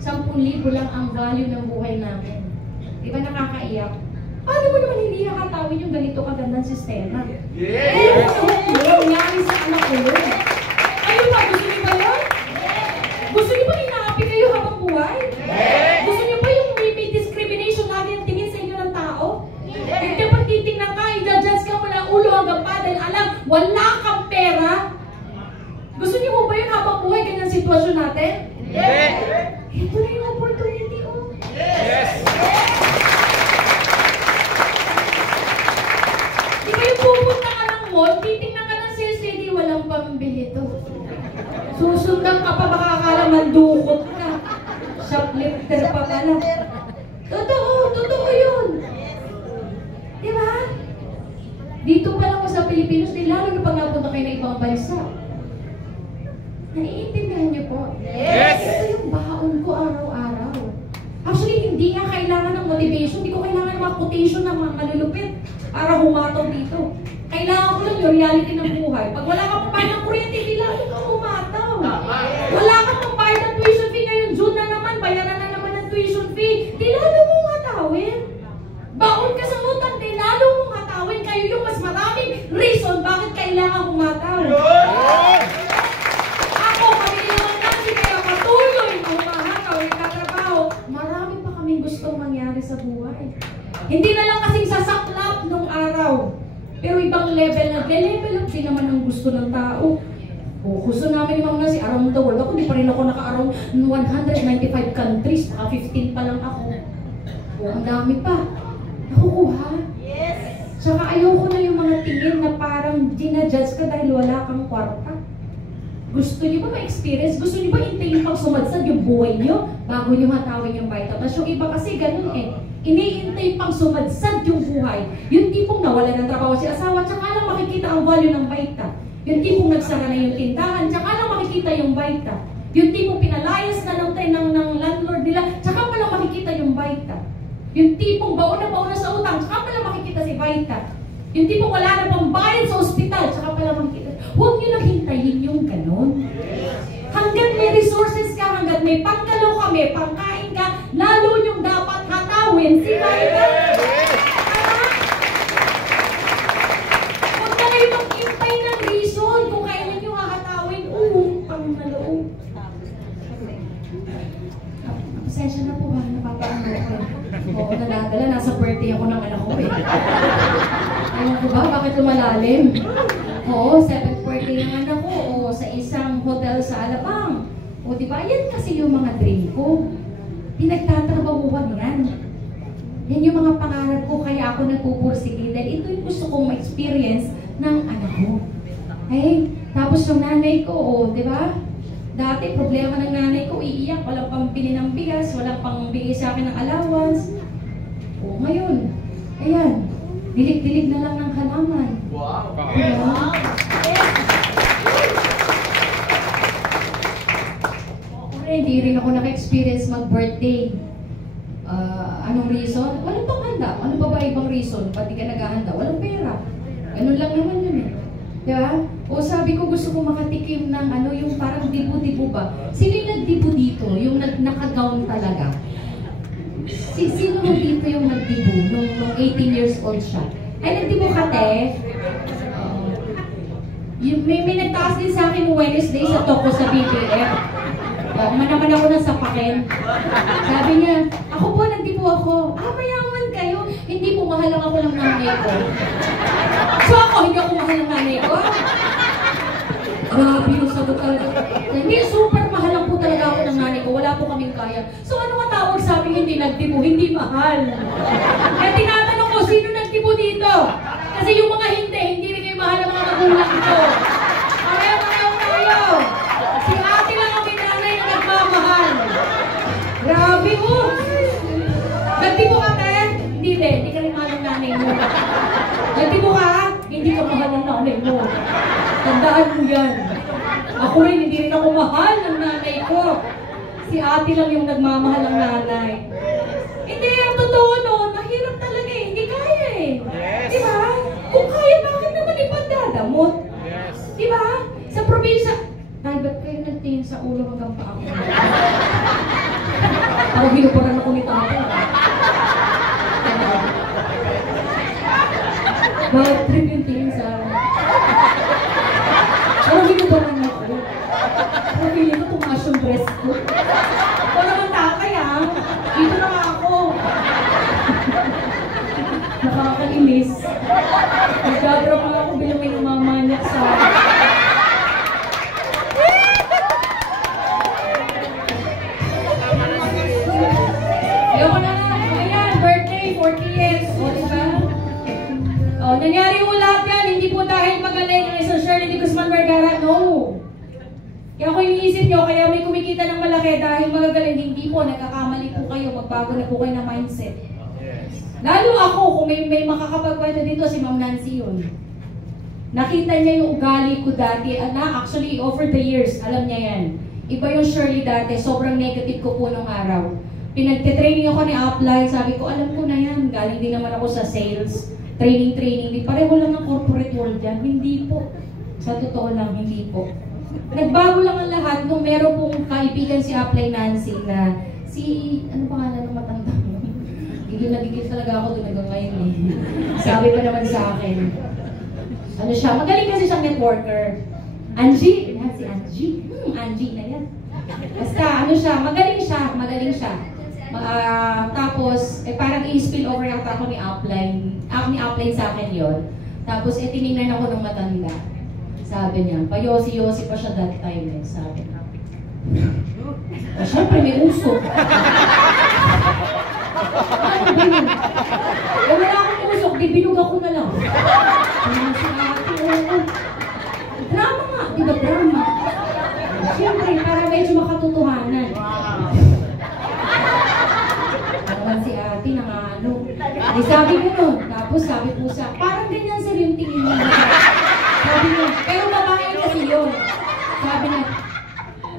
10,000 lang ang value ng buhay namin. Di ba nakakaiyak? Paano mo naman hindi nakatawin yung ganito kagandang sistema? Yes! Nangyari sa anak ko yun. Kayo ba? Gusto niyo ba yun? Gusto niyo ba ina-happy kayo habang buhay? Gusto niyo ba yung may discrimination lagi ang tingin sa inyo ng tao? Hindi pa titingnan ka, i-judge ka mula ulo hanggang pa dahil alam, wala kang pera. Gusto niyo mo ba yung habang buhay ganyang sitwasyon natin? Ito na yung opportunity, oh. Di ba yung pupunta ka ng mall, titingnan ka ng sales lady, walang pambili to. Susundan ka pa, baka akala mandukot ka. Shoplifter pa pala. Totoo yun. Di ba? Dito pa lang sa Pilipinas, lalo na pag napunta kayo ng ibang bansa. Naiintindihan niyo po? Ito yung baon ko araw-araw. Actually, hindi nga kailangan ng motivation. Hindi ko kailangan ng mga quotation ng mga malulupit para humataw dito. Kailangan ko lang yung reality ng buhay. Pag wala kang pambayad ng kuryente, hindi lang ka humataw. Wala kang pambayad ng tuition fee ngayon. June na naman, bayaran na naman ng tuition fee. Di lalo mong hatawin. Baon ka sa utang, di lalo mong hatawin. Kayo yung mas maraming reason bakit kailangan humataw. Gustong mangyari sa buhay. Hindi na lang kasing sasaklap nung araw. Pero ibang level, nagle-level up din naman ang gusto ng tao. Gusto namin ni Ma'am Nancy around the world. Ako, di pa rin ako naka-around 195 countries. Naka 15 pa lang ako. Ang dami pa. Nakukuha. Tsaka ayoko na yung mga tingin na parang ginajudge ka dahil wala kang kwarta. Gusto niyo ba ma-experience? Gusto niyo ba hintayin pang sumadsad yung buhay niyo bago niyo hatawin yung vitamins? Yung iba kasi ganun eh. Inihintay pang sumadsad yung buhay. Yung tipong nawala ng trabaho si asawa, tsaka lang makikita ang value ng Vita. Yung tipong nagsara na yung tindahan, tsaka lang makikita yung Vita. Yung tipong pinalayas na ng landlord nila, tsaka pa lang makikita yung Vita. Yung tipong baon na sa utang, tsaka pa lang makikita si Vita. Yung tipong wala na pang bayad sa ospital, tsaka pa lang makikita. Huwag niyo lang hintayin yung ganun. Hanggat may resources ka, hanggat may pangkalaw ka, may pangkain ka, lalo yung dapat hatawin si Vita. Huwag na kayo mag-impay ng reason kung kailan nyo hahatawin. Pang naloob. Pasensya na po ba? Napapaano ko. Oo, nadadala. Nasa birthday ako ng anak ko eh. Ewan ko ba? Bakit lumalalim? Oo, 7th birthday ng anak ko. O sa isang hotel sa Alabang. O diba? Yan kasi yung mga dream ko. Pinagtatrabahuhan yan. Yan yung mga pangarap ko. Kaya ako nagpupursige. Dahil ito yung gusto kong ma-experience ng anak ko. Ay, tapos yung nanay ko, o diba? Dati, problema ng nanay ko, iiyak. Walang pambili ng bigas. Walang pangbigay sa akin ng allowance. O ngayon, ayan. Dilig-dilig na lang ng halaman. Wow! Diba? Hindi rin ako naka-experience mag-birthday. Anong reason? Walang pang handa. Ano pa ba ibang reason? Pati ka naghahanda? Walang pera. Ganun lang naman yun eh. Diba? O sabi ko gusto ko makatikim ng ano, yung parang dibu-dibu ba? Sino yung nagdibu dito? Yung naka-gown talaga? Sino mo dito yung nagdibu nung 18 years old siya? Ay, nagdibu ka, te? May nagtaas din sa akin Wednesday sa Toko sa BBF. Manaman ako ng sapakin. Sabi niya, ako po, nagdibu ako. Mayaman kayo. Hindi po, mahal lang ako ng nanay ko. So ako, hindi ako mahal ng nanay ko? Grabe yung sagot talaga. Hindi, super mahal lang po talaga ako ng nanay ko. Wala po kaming kaya. So ano nga tawag sa amin, hindi nagdibu, hindi mahal. Kaya tinatanong ko, sino nagdibu dito? Kasi yung mga hindi rin kayo mahal ang mga magulang ko. Pareho tayo. Si ate lang ang nanay na nagmamahal. Grabe mo. Nagdibu ka, te? Hindi ka rin mahal ng nanay mo. Nagdibu ka? Hindi ka mahal ng nanay mo. Tandaan mo yan. Ako rin, hindi rin ako mahal ng nanay ko. Si ate lang yung nagmamahal ng nanay. Hindi, ang totoo noon, mahirap talaga eh. Hindi kaya eh. Diba? Kung kaya, bakit naman ipagdadamot? Diba? Sa probinsya, ay, ba't kayo nagtingin sa ulo hanggang pa ako? Parang hinuparan ako ni Tata. Bad trip yung tingin sa akin. Parang hinuparan ako. Parang feeling ko tumaas yung breast ko. Ito naman Tatay ah. Dito na nga ako. Nakakainis. Nagdadrama ako bilang may namamanyak sa akin. Nangyari mo lahat yan, hindi po dahil magaling ang isang Shirley D. Guzman Vergara, no. Kaya kung iniisip nyo, kaya may kumikita ng malaki dahil magagaling, hindi po, nagkakamali po kayo, magbago na po kayo ng mindset. Lalo ako, kung may makakapagkwento dito, si Ma'am Nancy yun. Nakita niya yung ugali ko dati, actually, over the years, alam niya yan. Iba yung Shirley dati, sobrang negative ko po nung araw. Pinagtitraining ako ni Upline, sabi ko, alam ko na yan, galing din naman ako sa sales. Training, pareho lang ng corporate world yan. Hindi po. Sa totoo lang, hindi po. Nagbago lang ang lahat nung meron pong kaibigan si Apply Nancy na ano pangalan ng matanda mo? Nagigil talaga ako doon hanggang ngayon eh. Sabi pa naman sa akin, ano siya, magaling kasi siyang networker. Angie, yan si Angie. Angie na yan. Basta ano siya, magaling siya. Tapos, parang i-spill over yata ako ni Upline. Ni Upline sa akin yon. Tapos, tinignan ako ng matanda. Sabi niya, payosi-yosi pa siya that time eh. Sabi niya. Siyempre, may uso. Ano ba yun? Wala akong usok, bibinug ako na lang. Drama nga, di ba drama? Siyempre, para medyo makatotohanan. Si ate na nga ano. Ay sabi ko nun, tapos sabi po sa, parang ganyan sir yung tingin niya. Sabi niya, pero babae kasi yun. Sabi niya,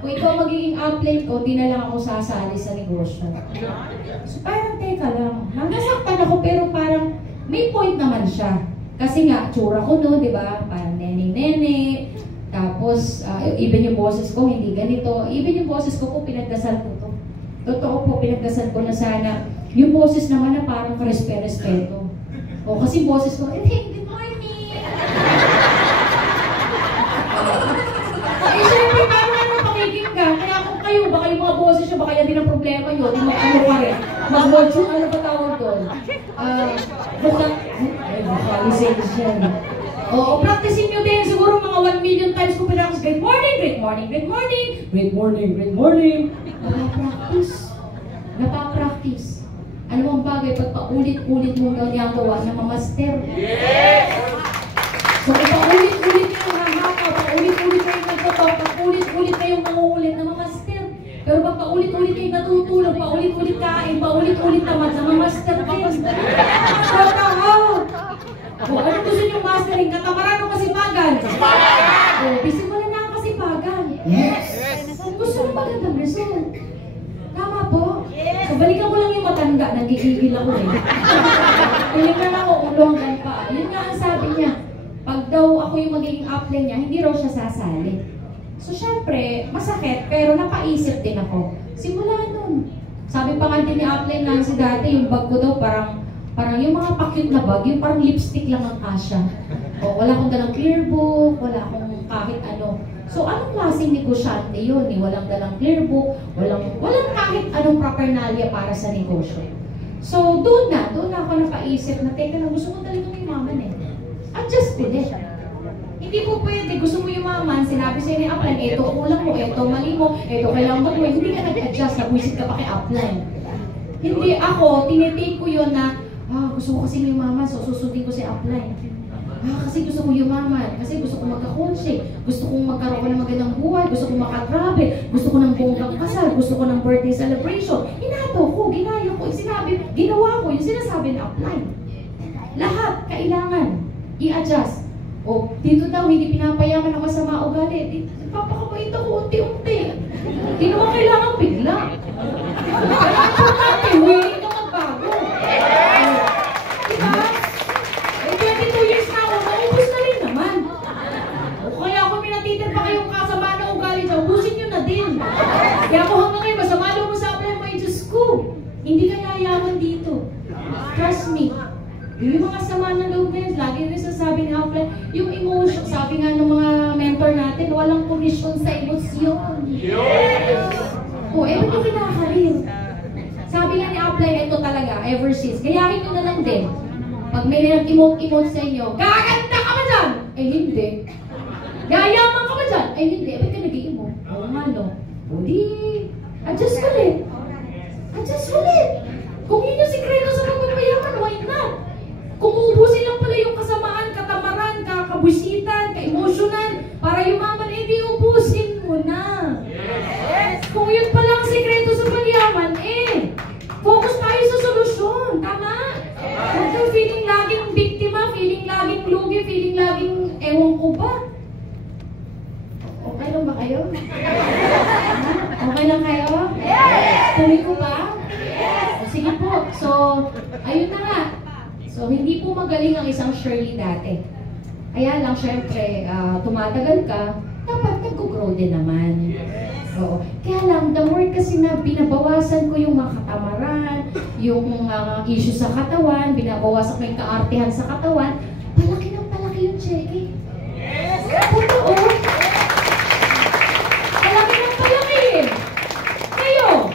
kung ikaw magiging upline ko, di na lang ako sasali sa negosyo. So parang teka lang, nasaktan ako pero parang may point naman siya. Kasi nga, tsura ko no, di ba? Parang nene-nene. Tapos, even yung boses ko, hindi ganito. Even yung boses ko po, pinagdasal ko to. Totoo po, pinagdasal ko na sana yung boses naman na parang karespe-respeto. O kasi boses ko, hey, good morning! Siyempre, parang pakiking ka. Kaya kung kayo, baka yung mga boses nyo, baka yan din ang problema nyo. Di mag-ano pa rin. Mag-watch yung ano ba tawag doon? Vocalization. Oo, practicing nyo din. Siguro mga 1 million times ko pinakos. Great morning, great morning, great morning. Great morning, great morning. Napapractice. Ano ang bagay pag paulit-ulit mo daw ginagawa na mamaster? Yes! So, paulit-ulit kayong hahakaw, paulit-ulit kayong nagtatok, paulit-ulit kayong nangungulit na mamaster. Pero pag paulit-ulit kayong natutulog, paulit-ulit kain, paulit-ulit tamad na mamaster din. Tatahaw! O, ano gusto niyong mastering? Katamaran o kasipagan? O, bisimulan na ang kasipagan. Yes! Kung gusto mo magandang result. Tama po? So, balikan ko lang yung matanda, nagigigil ako eh. Piling na ako, ulong lang pa. Yun nga ang sabi niya, pag daw ako yung magiging upline niya, hindi raw siya sasali. So, syempre, masakit, pero napaisip din ako. Simula nun. Sabi pa nga din ni upline Nancy dati, yung bag ko daw parang yung mga pa-cute na bag, yung parang lipstick lang ang kasya. O, wala akong dalang clear book, wala akong kahit ano. So, anong klaseng negosyante yun? Walang dalang clear book, walang kahit anong paraphernalia para sa negosyo. So, doon na ako napaisip na, teka na, gusto ko talagang yumaman eh. Adjust din eh. Hindi po pwede, gusto mo yumaman, sinabi sa'yo ni upline, eto kulang mo, eto mali mo, eto kailangan mo, hindi ka nag-adjust, nag-visit ka pa kay upline. Hindi ako, tinitake ko yun na, gusto ko kasi yumaman, so susundin ko si upline. Kasi gusto ko yumaman, kasi gusto ko magka-conscious, gusto kong magkaroon ng magandang buhay, gusto kong makatravel, gusto ko ng bonggang kasal, gusto ko ng birthday celebration. Hinato ko, ginaya ko, sinabi, ginawa ko, yung sinasabi na apply. Lahat, kailangan, i-adjust. O, dito daw, hindi pinapayaman ang masama ugali. Papakabait ako unti-unti. Hindi naman kailangan bigla. Kaya importante, willing ka magbago. Diba? 22 years na ako, naubos na rin naman. O kaya kung minatitir pa kayong kasama na ugali dyan, ubusin nyo na din. Kaya ako hanggang ngayon, masama mo sa apply mo, Diyos ko. me. Yung mga sama ng loob na yun, lagi rin sasabi ni Apply, yung emotion, sabi nga ng mga mentor natin, walang komisyon sa emosyon. O, ba't yung kinakarir? Sabi nga ni Apply, ito talaga, ever since, gayahin nyo na lang din. Pag may nag-emote sa inyo, gaganda ka ba dyan? Eh, hindi. Gayaman ka ba dyan? Eh, hindi. Ba't ka nag-i-emote? Oo nga, no? O, di, adjust ulit. Adjust ulit. Kung yun yung sikreto sa pagpapayaman, why not? Kung uubusin lang pala yung kasamaan, katamaran, kakabusitan, ka-emotional, para yumaman, eh di ubusin mo na. Yes. Kung yun pala ang sikreto sa pagyaman, eh, focus tayo sa solusyon. Tama? Huwag kang feeling laging biktima, feeling laging lugi, feeling laging ewan ko ba. Okay lang ba kayo? Okay lang kayo? Yes! Tuloy ko ba? Yes! Sige po. So, ayun na nga. So, hindi po magaling ang isang Shirley dati. Kaya lang, syempre, tumatagal ka, dapat nag-grow din naman. Oo. Kaya lang, the more kasi na binabawasan ko yung mga katamaran, yung issue sa katawan, binabawasan ko yung kaartehan sa katawan, palaki ng palaki yung cheque. Totoo. Palaki ng palaki eh. Kayo,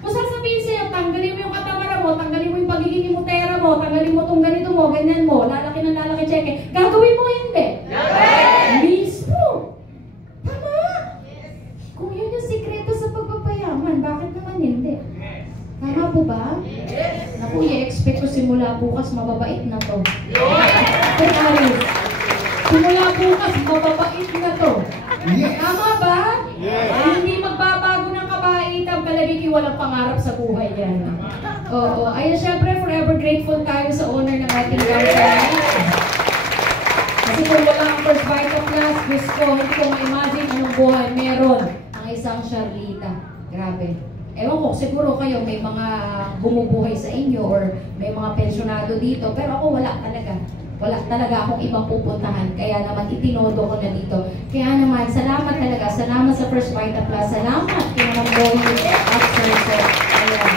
kung sasabihin sa'yo, tanggalin mo yung katamaran mo, tanggalin mo yung pagiging imutera mo, tanggalin mo itong ganito mo, ganyan mo, lalaki ng lalaki cheque, gagawin mo hindi. Mismo. Tama. Kung yun yung sikreto sa pagpapayaman, bakit naman hindi? Tama po ba? Naku, i-expect ko simula bukas, mababait na to. Simula bukas, mababait na to. Tama ba? Ay, hindi magbabago ng kabaitan, palagi walang pangarap sa buhay yan. Oo. Ayun, syempre, forever grateful tayo sa owner ng ating company. Kasi kung wala ang First Vital Plus, gusto ko, hindi ko ma-imagine anong buhay meron ang isang Charlita. Grabe. Ewan ko, siguro kayo may mga bumubuhay sa inyo or may mga pensyonado dito, pero ako wala talaga. Wala talaga akong ibang pupuntahan, kaya naman itinodo ko na dito. Kaya naman, salamat talaga. Salamat sa First Vital Plus. Salamat kina Ma'am Boy at Sir Sir. Ayan.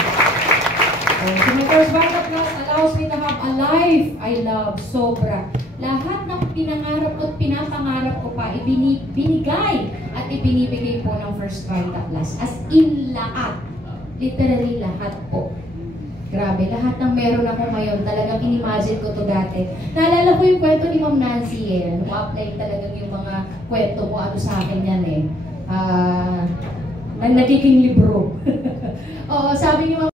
So, my First Vital Plus allows me to have a life I love. Sobra. Lahat ng pinangarap ko at pinapangarap ko pa, binigay at ibinibigay po ng First Vital Plus. As in lahat. Literally lahat po. Grabe, lahat ng meron ako ngayon, talagang inimagine ko to dati. Naalala ko yung kwento ni Ma'am Nancy eh. Apply talagang yung mga kwento mo, ano sa akin yan eh. Nagiging libro. Oo, sabi ni Ma'am